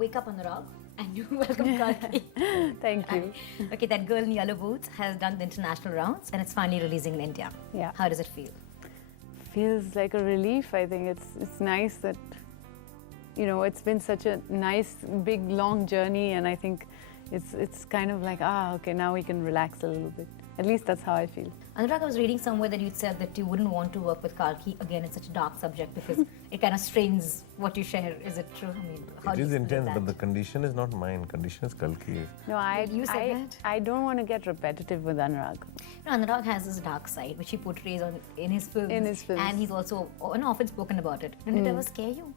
Wake Up Anurag and you welcome Kalki. Thank you. Okay, that girl in yellow boots has done the international rounds and it's finally releasing in India. Yeah. How does it feel? Feels like a relief. I think it's nice that, you know, it's been such a nice, big, long journey, and I think it's kind of like, okay, now we can relax a little bit. At least that's how I feel. Anurag, I was reading somewhere that you said that you wouldn't want to work with Kalki again in such a dark subject because it kind of strains what you share. Is it true? I mean, how It do you is feel intense, that? but the condition is not mine. Condition is Kalki. No, You said that? I don't want to get repetitive with Anurag. You know, Anurag has this dark side which he portrays in his films. In his films. And he's also often spoken about it. Didn't it ever scare you?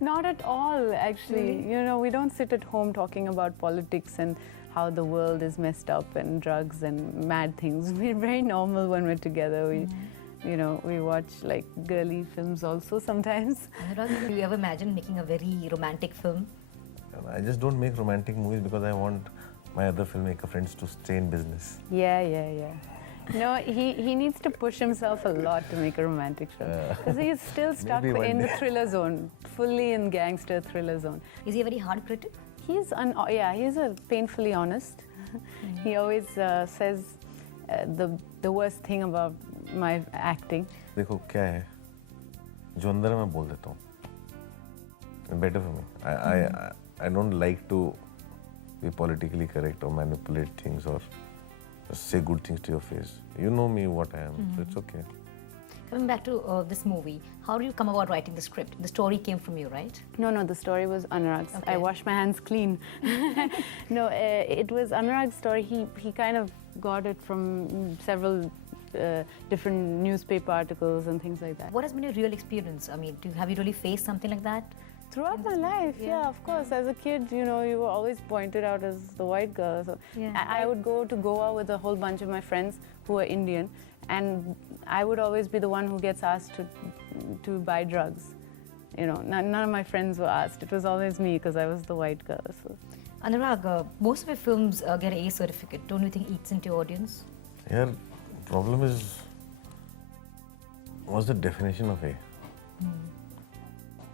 Not at all, actually. Really? You know, we don't sit at home talking about politics and how the world is messed up and drugs and mad things. We're very normal when we're together. We, you know, we watch like girly films also sometimes. Anurag, do you ever imagine making a very romantic film? I just don't make romantic movies because I want my other filmmaker friends to stay in business. Yeah. No, he needs to push himself a lot to make a romantic film. Because he's still stuck Maybe one in the day. thriller zone, fully in gangster thriller zone. Is he a very hard critic? He's he's a painfully honest. He always says the worst thing about my acting. देखो क्या है जो अंदर है मैं बोल देता हूँ. Better for me. I don't like to be politically correct or manipulate things or say good things to your face. You know me, what I am, so it's okay. Coming back to this movie, how did you come about writing the script? The story came from you, right? No, the story was Anurag's. Okay. I washed my hands clean. No, it was Anurag's story. He kind of got it from several different newspaper articles and things like that. What has been your real experience? I mean, have you really faced something like that? Throughout my life, yeah, of course. As a kid, you know, you were always pointed out as the white girl. So Yeah. I would go to Goa with a whole bunch of my friends who were Indian, and I would always be the one who gets asked to buy drugs. You know, none of my friends were asked. It was always me because I was the white girl. So. Anurag, most of your films get an A certificate. Don't you think eats into your audience? Here, problem is, what's the definition of A?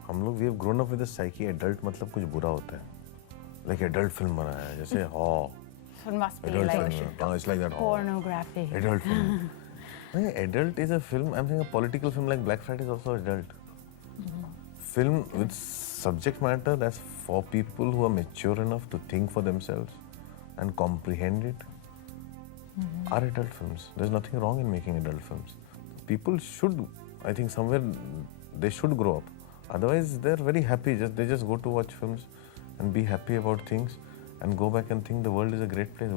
हम लोग we have grown up with the psyche adult मतलब कुछ बुरा होता है. Like adult film बना है जैसे So it must be adult like film. It's like that. pornography. Adult film. No, adult is a film. I'm saying a political film like Black Friday is also adult. Film with subject matter that's for people who are mature enough to think for themselves and comprehend it are adult films. There's nothing wrong in making adult films. People should, I think somewhere they should grow up. Otherwise they're very happy. They just go to watch films and be happy about things and go back and think the world is a great place,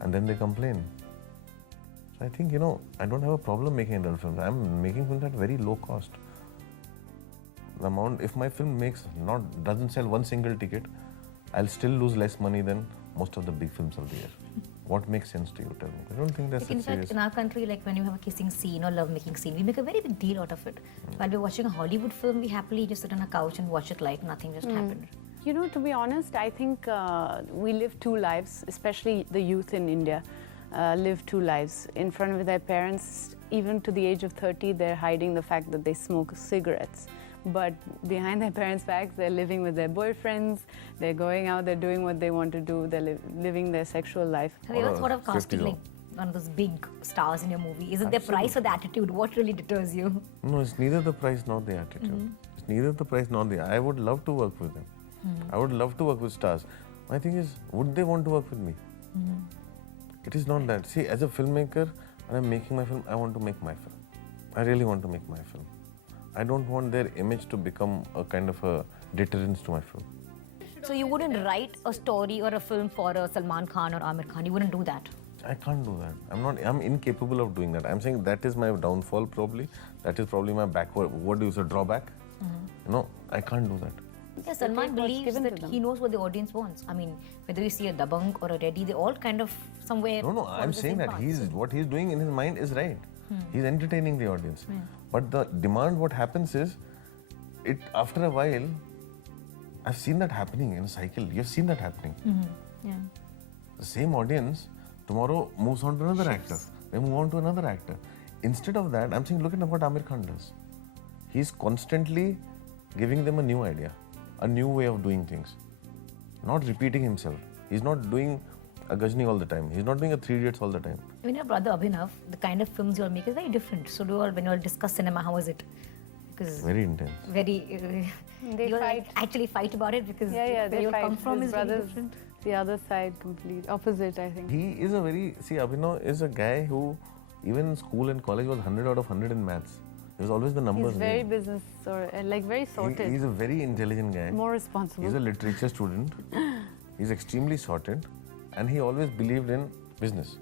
and then they complain. So I think, you know, I don't have a problem making adult films. I'm making films at very low cost. The amount, if my film doesn't sell one single ticket, I'll still lose less money than most of the big films of the year. What makes sense to you? Tell me. I don't think that's In serious. fact, in our country, like when you have a kissing scene or love-making scene, we make a very big deal out of it. While we're watching a Hollywood film, we happily just sit on a couch and watch it like nothing just happened. You know, to be honest, I think we live two lives, especially the youth in India live two lives. In front of their parents, even to the age of 30, they're hiding the fact that they smoke cigarettes. But behind their parents' backs, they're living with their boyfriends, they're going out, they're doing what they want to do, they're living their sexual life. Have you ever thought of 50 casting like one of those big stars in your movie? Is it the price or the attitude? What really deters you? No, it's neither the price nor the attitude. It's neither the price nor the... I would love to work with them. I would love to work with stars. My thing is, would they want to work with me? It is not that. See, as a filmmaker, when I'm making my film, I want to make my film. I really want to make my film. I don't want their image to become a kind of a deterrence to my film. So you wouldn't write a story or a film for Salman Khan or Amir Khan? You wouldn't do that? I can't do that. I'm incapable of doing that. I'm saying that is my downfall probably. That is probably my backward, what do you say, drawback? You know, I can't do that. Yeah, Salman take what's believes given to that them. he knows what the audience wants. I mean, whether you see a Dabang or a Reddy, they all kind of somewhere... No, follow I'm the saying same that path. what he's doing in his mind is right. He's entertaining the audience. But the demand, what happens is, after a while, I've seen that happening in a cycle. You've seen that happening. Yeah. The same audience tomorrow moves on to another actor. They move on to another actor. Instead of that, I'm saying, look at what Amir Khan does. He's constantly giving them a new idea, a new way of doing things. not repeating himself. He's not doing a Gajni all the time. He's not doing a Three Idiots all the time. I mean, your brother Abhinav, the kind of films you all make is very different. So, when you all discuss cinema, how is it? Because Very intense. very. They you all fight. actually fight about it because Yeah, where they you all fight. come from His is very brothers, different. the other side, complete opposite, I think. He is a very, Abhinav is a guy who, even in school and college, was 100 out of 100 in maths. He was always the numbers. He's very game. business or like very sorted. He's a very intelligent guy. More responsible. He's a literature student. He's extremely sorted, and he always believed in business.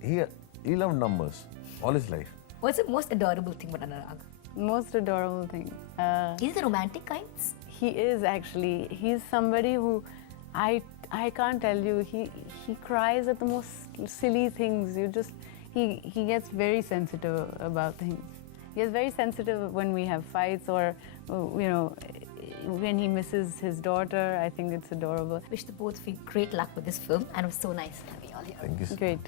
He loved numbers all his life. What's the most adorable thing about Anurag? Most adorable thing. Is the romantic kinds? He is actually. He's somebody who I can't tell you. He cries at the most silly things. He gets very sensitive about things. He gets very sensitive when we have fights or when he misses his daughter. I think it's adorable. Wish the both of you great luck with this film, and it was so nice having you all here. Thank you. Great.